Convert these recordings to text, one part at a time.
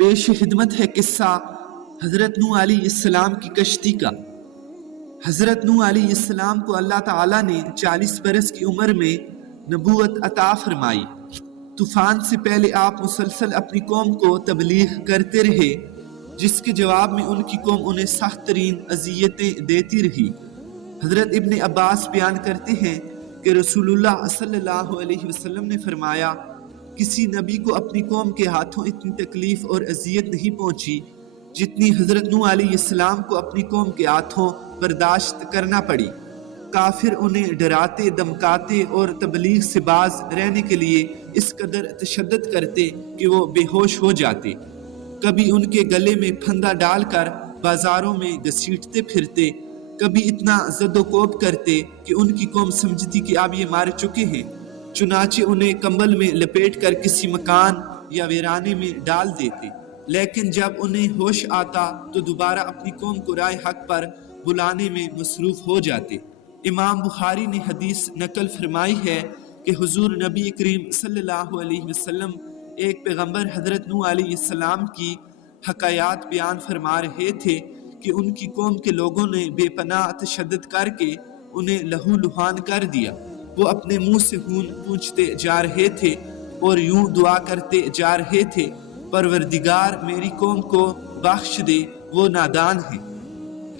پیش خدمت ہے قصہ حضرت نوح علیہ السلام کی کشتی کا۔ حضرت نوح علیہ السلام کو اللہ تعالیٰ نے 40 برس کی عمر میں نبوت عطا فرمائی۔ طوفان سے پہلے آپ مسلسل اپنی قوم کو تبلیغ کرتے رہے، جس کے جواب میں ان کی قوم انہیں سخت ترین اذیتیں دیتی رہی۔ حضرت ابن عباس بیان کرتے ہیں کہ رسول اللہ صلی اللہ علیہ وسلم نے فرمایا، کسی نبی کو اپنی قوم کے ہاتھوں اتنی تکلیف اور اذیت نہیں پہنچی جتنی حضرت نوح علیہ السلام کو اپنی قوم کے ہاتھوں برداشت کرنا پڑی۔ کافر انہیں ڈراتے، دمکاتے اور تبلیغ سے باز رہنے کے لیے اس قدر تشدد کرتے کہ وہ بے ہوش ہو جاتے۔ کبھی ان کے گلے میں پھندا ڈال کر بازاروں میں گھسیٹتے پھرتے، کبھی اتنا زد و کوب کرتے کہ ان کی قوم سمجھتی کہ اب یہ مار چکے ہیں، چنانچہ انہیں کمبل میں لپیٹ کر کسی مکان یا ویرانے میں ڈال دیتے۔ لیکن جب انہیں ہوش آتا تو دوبارہ اپنی قوم کو راہ حق پر بلانے میں مصروف ہو جاتے۔ امام بخاری نے حدیث نقل فرمائی ہے کہ حضور نبی کریم صلی اللہ علیہ وسلم ایک پیغمبر حضرت نوح علیہ السلام کی حکایات بیان فرما رہے تھے کہ ان کی قوم کے لوگوں نے بے پناہ تشدد کر کے انہیں لہو لہان کر دیا۔ وہ اپنے منہ سے خون پونچھتے جا رہے تھے اور یوں دعا کرتے جا رہے تھے، پروردگار میری قوم کو بخش دے، وہ نادان ہیں۔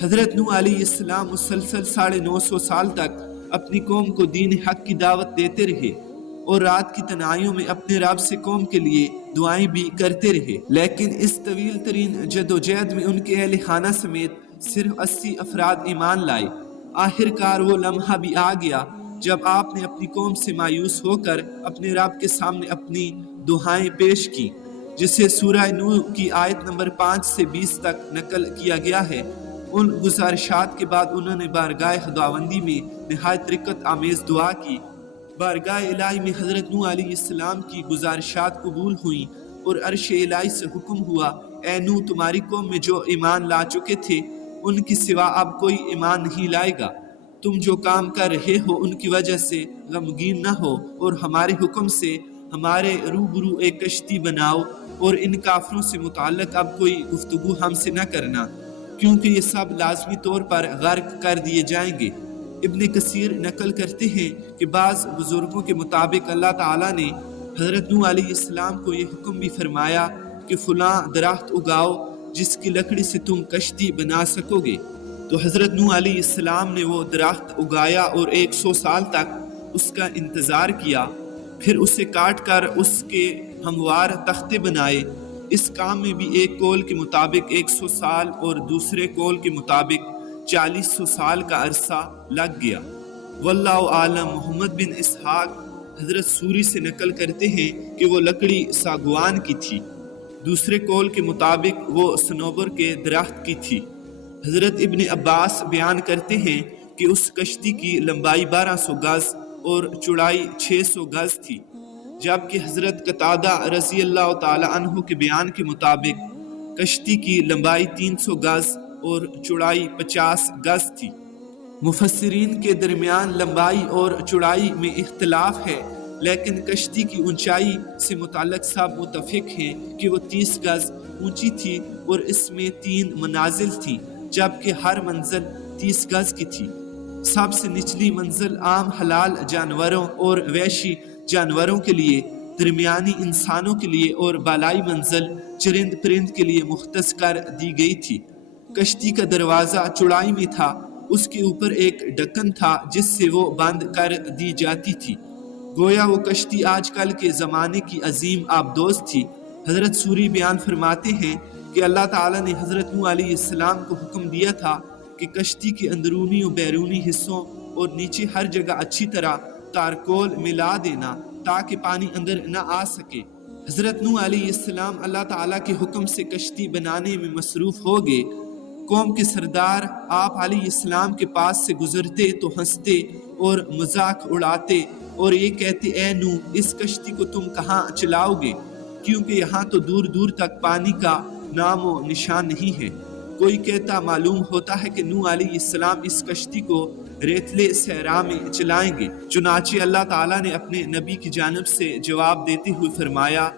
حضرت نوح علیہ السلام مسلسل 950 سال تک اپنی قوم کو دین حق کی دعوت دیتے رہے اور رات کی تنہائیوں میں اپنے رب سے قوم کے لیے دعائیں بھی کرتے رہے، لیکن اس طویل ترین جدوجہد میں ان کے اہل خانہ سمیت صرف 80 افراد ایمان لائے۔ آخر کار وہ لمحہ بھی آ گیا جب آپ نے اپنی قوم سے مایوس ہو کر اپنے رب کے سامنے اپنی دعائیں پیش کی، جسے سورہ نوح کی آیت نمبر 5 سے 20 تک نقل کیا گیا ہے۔ ان گزارشات کے بعد انہوں نے بارگاہ خداوندی میں نہایت رقت آمیز دعا کی۔ بارگاہ الہی میں حضرت نوح علیہ السلام کی گزارشات قبول ہوئیں اور عرش الہی سے حکم ہوا، اے نوح، تمہاری قوم میں جو ایمان لا چکے تھے ان کی سوا اب کوئی ایمان نہیں لائے گا۔ تم جو کام کر رہے ہو ان کی وجہ سے غمگین نہ ہو اور ہمارے حکم سے ہمارے روبرو ایک کشتی بناؤ، اور ان کافروں سے متعلق اب کوئی گفتگو ہم سے نہ کرنا، کیونکہ یہ سب لازمی طور پر غرق کر دیے جائیں گے۔ ابن کثیر نقل کرتے ہیں کہ بعض بزرگوں کے مطابق اللہ تعالیٰ نے حضرت نوح علیہ السلام کو یہ حکم بھی فرمایا کہ فلاں درخت اگاؤ جس کی لکڑی سے تم کشتی بنا سکو گے۔ تو حضرت نوح علیہ السلام نے وہ درخت اگایا اور 100 سال تک اس کا انتظار کیا، پھر اسے کاٹ کر اس کے ہموار تختے بنائے۔ اس کام میں بھی ایک قول کے مطابق 100 سال اور دوسرے قول کے مطابق 400 سال کا عرصہ لگ گیا۔ واللہ عالم۔ محمد بن اسحاق حضرت سوری سے نقل کرتے ہیں کہ وہ لکڑی ساگوان کی تھی، دوسرے قول کے مطابق وہ صنوبر کے درخت کی تھی۔ حضرت ابن عباس بیان کرتے ہیں کہ اس کشتی کی لمبائی 1200 گز اور چوڑائی 600 گز تھی، جبکہ حضرت قتادہ رضی اللہ تعالی عنہ کے بیان کے مطابق کشتی کی لمبائی 300 گز اور چوڑائی 50 گز تھی۔ مفسرین کے درمیان لمبائی اور چوڑائی میں اختلاف ہے، لیکن کشتی کی اونچائی سے متعلق سب متفق ہیں کہ وہ 30 گز اونچی تھی اور اس میں 3 منازل تھیں، جبکہ ہر منزل 30 گز کی تھی۔ سب سے نچلی منزل عام حلال جانوروں اور وحشی جانوروں کے لیے، درمیانی انسانوں کے لیے اور بالائی منزل چرند پرند کے لیے مختص کر دی گئی تھی۔ کشتی کا دروازہ چوڑائی میں تھا، اس کے اوپر ایک ڈھکن تھا جس سے وہ بند کر دی جاتی تھی، گویا وہ کشتی آج کل کے زمانے کی عظیم آبدوز تھی۔ حضرت سوری بیان فرماتے ہیں کہ اللہ تعالیٰ نے حضرت نوح علیہ السلام کو حکم دیا تھا کہ کشتی کے اندرونی و بیرونی حصوں اور نیچے ہر جگہ اچھی طرح تارکول ملا دینا تاکہ پانی اندر نہ آ سکے۔ حضرت نوح علیہ السلام اللہ تعالیٰ کے حکم سے کشتی بنانے میں مصروف ہو گئے۔ قوم کے سردار آپ علیہ السلام کے پاس سے گزرتے تو ہنستے اور مذاق اڑاتے اور یہ کہتے، اے نوح، اس کشتی کو تم کہاں چلاؤ گے؟ کیونکہ یہاں تو دور دور تک پانی کا نام و نشان نہیں ہے۔ کوئی کہتا معلوم ہوتا ہے کہ نوح علیہ السلام اس کشتی کو ریتلے صحرا میں چلائیں گے۔ چنانچہ اللہ تعالیٰ نے اپنے نبی کی جانب سے جواب دیتے ہوئے فرمایا،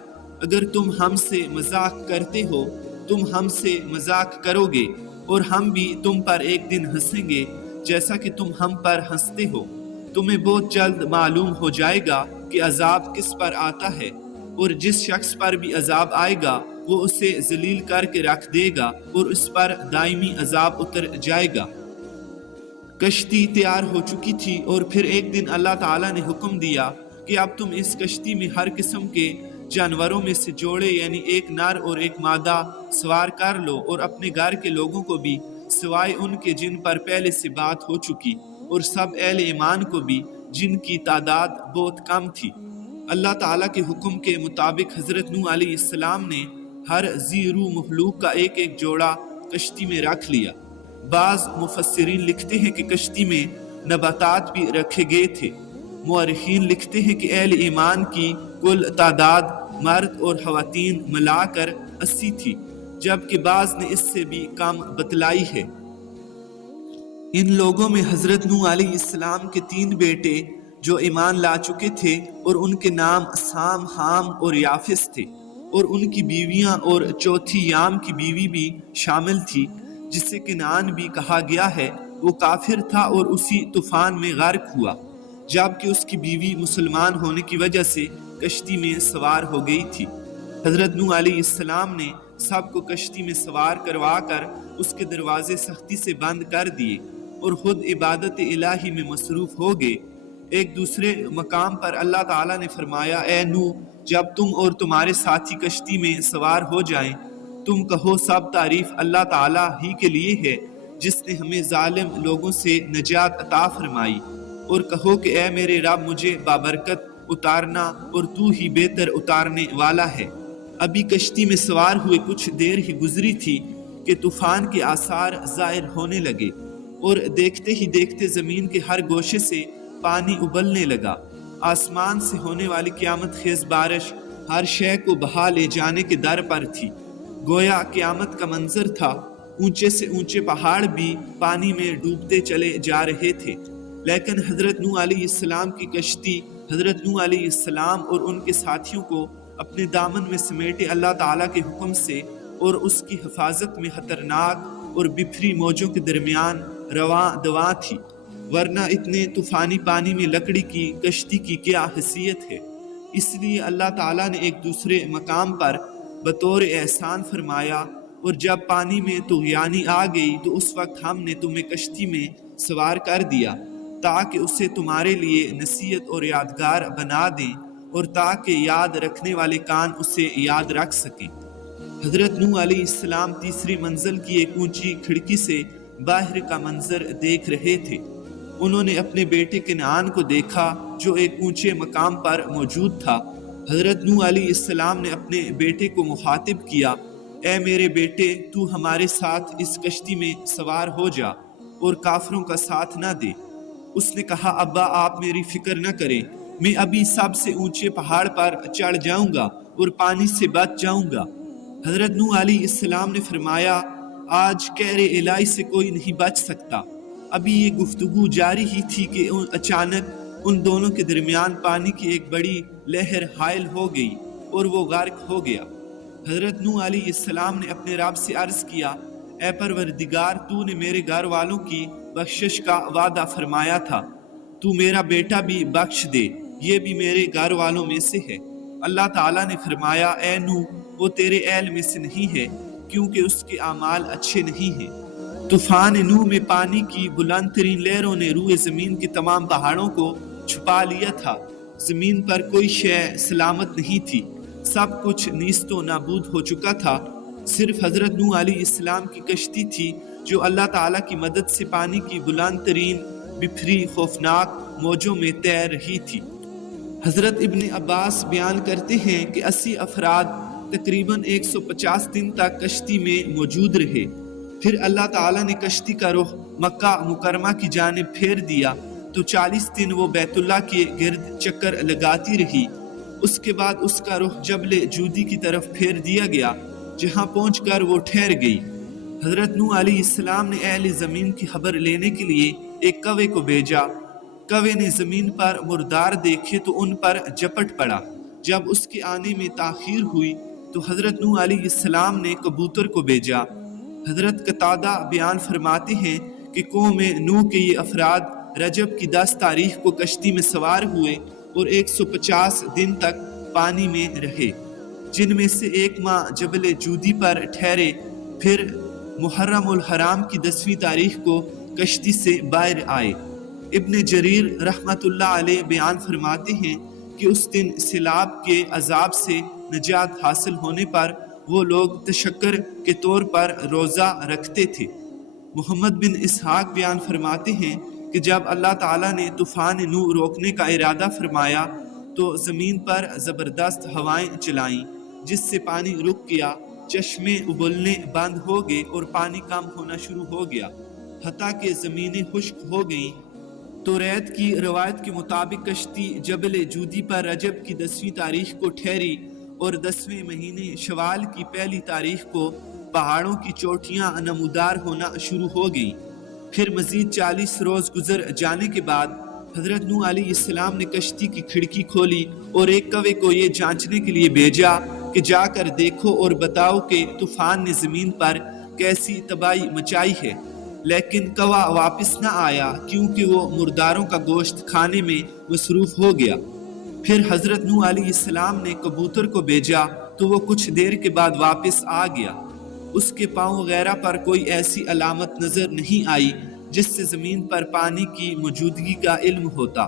اگر تم ہم سے مذاق کرتے ہو تم ہم سے مذاق کرو گے اور ہم بھی تم پر ایک دن ہنسیں گے جیسا کہ تم ہم پر ہنستے ہو۔ تمہیں بہت جلد معلوم ہو جائے گا کہ عذاب کس پر آتا ہے، اور جس شخص پر بھی عذاب آئے گا وہ اسے ذلیل کر کے رکھ دے گا اور اس پر دائمی عذاب اتر جائے گا۔ کشتی تیار ہو چکی تھی اور پھر ایک دن اللہ تعالیٰ نے حکم دیا کہ اب تم اس کشتی میں ہر قسم کے جانوروں میں سے جوڑے یعنی ایک نر اور ایک مادہ سوار کر لو، اور اپنے گھر کے لوگوں کو بھی سوائے ان کے جن پر پہلے سے بات ہو چکی، اور سب اہل ایمان کو بھی جن کی تعداد بہت کم تھی۔ اللہ تعالیٰ کے حکم کے مطابق حضرت نوح علیہ السلام نے ہر ذی روح مخلوق کا ایک ایک جوڑا کشتی میں رکھ لیا۔ بعض مفسرین لکھتے ہیں کہ کشتی میں نباتات بھی رکھے گئے تھے۔ مورخین لکھتے ہیں کہ اہل ایمان کی کل تعداد مرد اور خواتین ملا کر 80 تھی، جبکہ بعض نے اس سے بھی کم بتلائی ہے۔ ان لوگوں میں حضرت نوح علیہ السلام کے 3 بیٹے جو ایمان لا چکے تھے اور ان کے نام سام، حام اور یافس تھے، اور ان کی بیویاں اور چوتھی یام کی بیوی بھی شامل تھی جسے کنعان بھی کہا گیا ہے۔ وہ کافر تھا اور اسی طوفان میں غرق ہوا، جبکہ اس کی بیوی مسلمان ہونے کی وجہ سے کشتی میں سوار ہو گئی تھی۔ حضرت نوح علیہ السلام نے سب کو کشتی میں سوار کروا کر اس کے دروازے سختی سے بند کر دیے اور خود عبادت الہی میں مصروف ہو گئے۔ ایک دوسرے مقام پر اللہ تعالیٰ نے فرمایا، اے نوح، جب تم اور تمہارے ساتھی کشتی میں سوار ہو جائیں تم کہو سب تعریف اللہ تعالیٰ ہی کے لیے ہے جس نے ہمیں ظالم لوگوں سے نجات عطا فرمائی، اور کہو کہ اے میرے رب مجھے بابرکت اتارنا اور تو ہی بہتر اتارنے والا ہے۔ ابھی کشتی میں سوار ہوئے کچھ دیر ہی گزری تھی کہ طوفان کے آثار ظاہر ہونے لگے، اور دیکھتے ہی دیکھتے زمین کے ہر گوشے سے پانی ابلنے لگا۔ آسمان سے ہونے والی قیامت خیز بارش ہر شے کو بہا لے جانے کے در پر تھی، گویا قیامت کا منظر تھا۔ اونچے سے اونچے پہاڑ بھی پانی میں ڈوبتے چلے جا رہے تھے، لیکن حضرت نوح علیہ السلام کی کشتی حضرت نوح علیہ السلام اور ان کے ساتھیوں کو اپنے دامن میں سمیٹے اللہ تعالیٰ کے حکم سے اور اس کی حفاظت میں خطرناک اور بکھری موجوں کے درمیان رواں دواں تھی، ورنہ اتنے طوفانی پانی میں لکڑی کی کشتی کی کیا حیثیت ہے۔ اس لیے اللہ تعالیٰ نے ایک دوسرے مقام پر بطور احسان فرمایا، اور جب پانی میں طغیانی آ گئی تو اس وقت ہم نے تمہیں کشتی میں سوار کر دیا تاکہ اسے تمہارے لیے نصیحت اور یادگار بنا دیں، اور تاکہ یاد رکھنے والے کان اسے یاد رکھ سکیں۔ حضرت نوح علیہ السلام تیسری منزل کی ایک اونچی کھڑکی سے باہر کا منظر دیکھ رہے تھے۔ انہوں نے اپنے بیٹے کنعان کو دیکھا جو ایک اونچے مقام پر موجود تھا۔ حضرت نوح علیہ السلام نے اپنے بیٹے کو مخاطب کیا، اے میرے بیٹے، تو ہمارے ساتھ اس کشتی میں سوار ہو جا اور کافروں کا ساتھ نہ دے۔ اس نے کہا، ابا آپ میری فکر نہ کریں، میں ابھی سب سے اونچے پہاڑ پر چڑھ جاؤں گا اور پانی سے بچ جاؤں گا۔ حضرت نوح علیہ السلام نے فرمایا، آج کہر الہی سے کوئی نہیں بچ سکتا۔ ابھی یہ گفتگو جاری ہی تھی کہ اچانک ان دونوں کے درمیان پانی کی ایک بڑی لہر حائل ہو گئی اور وہ غرق ہو گیا۔ حضرت نوح علیہ السلام نے اپنے رب سے عرض کیا، اے پروردگار، تو نے میرے گھر والوں کی بخشش کا وعدہ فرمایا تھا، تو میرا بیٹا بھی بخش دے، یہ بھی میرے گھر والوں میں سے ہے۔ اللہ تعالیٰ نے فرمایا، اے نوح، وہ تیرے اہل میں سے نہیں ہے کیونکہ اس کے اعمال اچھے نہیں ہیں۔ طوفان نوح میں پانی کی بلند ترین لہروں نے روئے زمین کے تمام پہاڑوں کو چھپا لیا تھا۔ زمین پر کوئی شے سلامت نہیں تھی، سب کچھ نیست و نابود ہو چکا تھا۔ صرف حضرت نوح علیہ السلام کی کشتی تھی جو اللہ تعالیٰ کی مدد سے پانی کی بلند ترین بکھری خوفناک موجوں میں تیر رہی تھی۔ حضرت ابن عباس بیان کرتے ہیں کہ 80 افراد تقریباً 150 دن تک کشتی میں موجود رہے۔ پھر اللہ تعالیٰ نے کشتی کا رخ مکہ مکرمہ کی جانب پھیر دیا تو 40 دن وہ بیت اللہ کے گرد چکر لگاتی رہی۔ اس کے بعد اس کا رخ جبل جودی کی طرف پھیر دیا گیا، جہاں پہنچ کر وہ ٹھہر گئی۔ حضرت نوح علیہ السلام نے اہل زمین کی خبر لینے کے لیے ایک کوے کو بھیجا۔ کوے نے زمین پر مردار دیکھے تو ان پر جپٹ پڑا۔ جب اس کے آنے میں تاخیر ہوئی تو حضرت نوح علیہ السلام نے کبوتر کو بھیجا۔ حضرت قتادہ بیان فرماتے ہیں کہ قوم نوح کے یہ افراد رجب کی 10 تاریخ کو کشتی میں سوار ہوئے اور 150 دن تک پانی میں رہے، جن میں سے 1 ماہ جبل جودی پر ٹھہرے، پھر محرم الحرام کی 10ویں تاریخ کو کشتی سے باہر آئے۔ ابن جریر رحمت اللہ علیہ بیان فرماتے ہیں کہ اس دن سیلاب کے عذاب سے نجات حاصل ہونے پر وہ لوگ تشکر کے طور پر روزہ رکھتے تھے۔ محمد بن اسحاق بیان فرماتے ہیں کہ جب اللہ تعالیٰ نے طوفان نوح روکنے کا ارادہ فرمایا تو زمین پر زبردست ہوائیں چلائیں، جس سے پانی رک گیا، چشمے ابلنے بند ہو گئے اور پانی کم ہونا شروع ہو گیا، حتیٰ کہ زمینیں خشک ہو گئیں۔ تو ریت کی روایت کے مطابق کشتی جبل جودی پر رجب کی 10ویں تاریخ کو ٹھہری اور 10ویں مہینے شوال کی 1 تاریخ کو پہاڑوں کی چوٹیاں نمودار ہونا شروع ہو گئیں۔ پھر مزید 40 روز گزر جانے کے بعد حضرت نوح علیہ السلام نے کشتی کی کھڑکی کھولی اور ایک کوے کو یہ جانچنے کے لیے بھیجا کہ جا کر دیکھو اور بتاؤ کہ طوفان نے زمین پر کیسی تباہی مچائی ہے، لیکن کوا واپس نہ آیا کیونکہ وہ مرداروں کا گوشت کھانے میں مصروف ہو گیا۔ پھر حضرت نوح علیہ السلام نے کبوتر کو بھیجا تو وہ کچھ دیر کے بعد واپس آ گیا۔ اس کے پاؤں وغیرہ پر کوئی ایسی علامت نظر نہیں آئی جس سے زمین پر پانی کی موجودگی کا علم ہوتا۔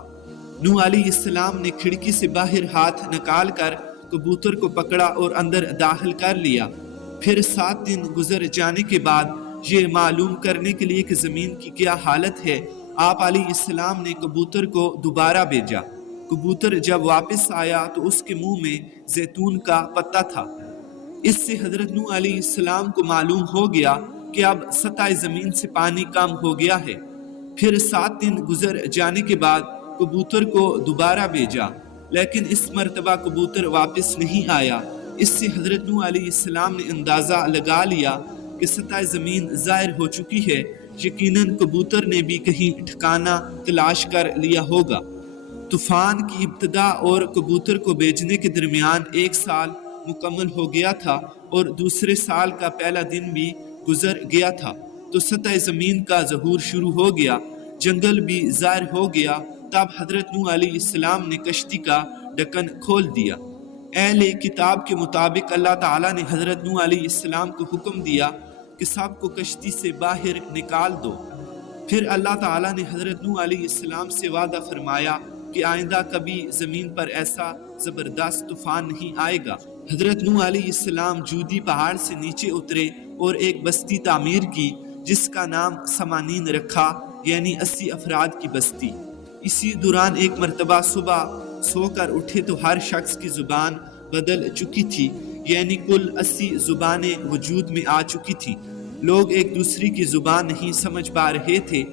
نوح علیہ السلام نے کھڑکی سے باہر ہاتھ نکال کر کبوتر کو پکڑا اور اندر داخل کر لیا۔ پھر 7 دن گزر جانے کے بعد یہ معلوم کرنے کے لیے کہ زمین کی کیا حالت ہے، آپ علیہ السلام نے کبوتر کو دوبارہ بھیجا۔ کبوتر جب واپس آیا تو اس کے منہ میں زیتون کا پتا تھا۔ اس سے حضرت نوح علیہ السلام کو معلوم ہو گیا کہ اب سطح زمین سے پانی کم ہو گیا ہے۔ پھر 7 دن گزر جانے کے بعد کبوتر کو دوبارہ بھیجا، لیکن اس مرتبہ کبوتر واپس نہیں آیا۔ اس سے حضرت نوح علیہ السلام نے اندازہ لگا لیا کہ سطح زمین ظاہر ہو چکی ہے، یقیناً کبوتر نے بھی کہیں ٹھکانہ تلاش کر لیا ہوگا۔ طوفان کی ابتدا اور کبوتر کو بھیجنے کے درمیان 1 سال مکمل ہو گیا تھا اور دوسرے سال کا پہلا دن بھی گزر گیا تھا، تو سطح زمین کا ظہور شروع ہو گیا، جنگل بھی ظاہر ہو گیا۔ تب حضرت نوح علیہ السلام نے کشتی کا ڈھکن کھول دیا۔ اہل کتاب کے مطابق اللہ تعالیٰ نے حضرت نوح علیہ السلام کو حکم دیا کہ سب کو کشتی سے باہر نکال دو۔ پھر اللہ تعالیٰ نے حضرت نوح علیہ السلام سے وعدہ فرمایا کہ آئندہ کبھی زمین پر ایسا زبردست طوفان نہیں آئے گا۔ حضرت نوح علیہ السلام جودی پہاڑ سے نیچے اترے اور ایک بستی تعمیر کی جس کا نام سمانین رکھا، یعنی 80 افراد کی بستی۔ اسی دوران ایک مرتبہ صبح سو کر اٹھے تو ہر شخص کی زبان بدل چکی تھی، یعنی کل 80 زبانیں وجود میں آ چکی تھیں۔ لوگ ایک دوسری کی زبان نہیں سمجھ پا رہے تھے۔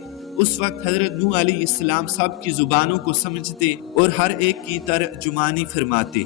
اس وقت حضرت نوح علیہ السلام سب کی زبانوں کو سمجھتے اور ہر ایک کی ترجمانی فرماتے۔